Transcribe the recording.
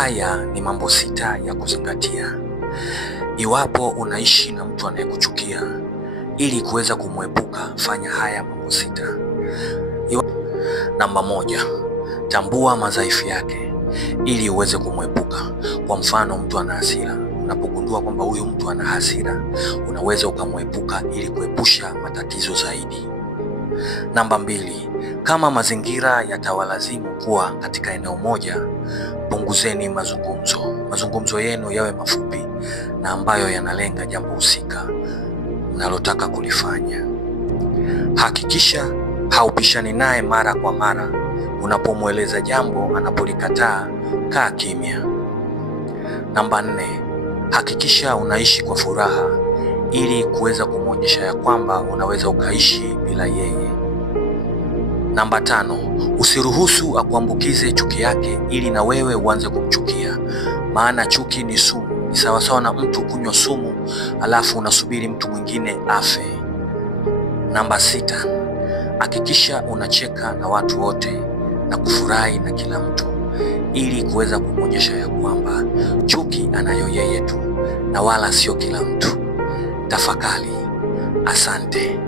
Haya ni mambo 6 ya kuzingatia iwapo unaishi na mtu anayekuchukia. Ili kuweza kumwepuka, fanya haya mambo 6. Namba 1, tambua madhaifu yake ili uweze kumwepuka. Kwa mfano, mtu ana hasira. Unapogundua kwamba huyu mtu ana hasira, unaweza ukamwepuka ili kuepusha matatizo zaidi. Namba 2, kama mazingira yatawalazimu kuwa katika eneo moja, punguzeni mazungumzo. Mazungumzo yenu yawe mafupi na ambayo yanalenga jambo husika mnalotaka kulifanya. Hakikisha haupishani naye mara kwa mara. Unapomweleza jambo anapolikataa, kaa kimya. Namba 4, hakikisha unaishi kwa furaha ili kuweza kumwonyesha ya kwamba unaweza ukaishi bila yeye. Namba 5, usiruhusu akuambukize chuki yake ili na wewe uanze kumchukia. Maana chuki ni sumu. Ni sawasawa na mtu kunywa sumu alafu unasubiri mtu mwingine afe. Namba 6, hakikisha unacheka na watu wote na kufurahi na kila mtu ili kuweza kumwonyesha ya kwamba chuki anayo yeye tu na wala sio kila mtu. Tafakari. Asante.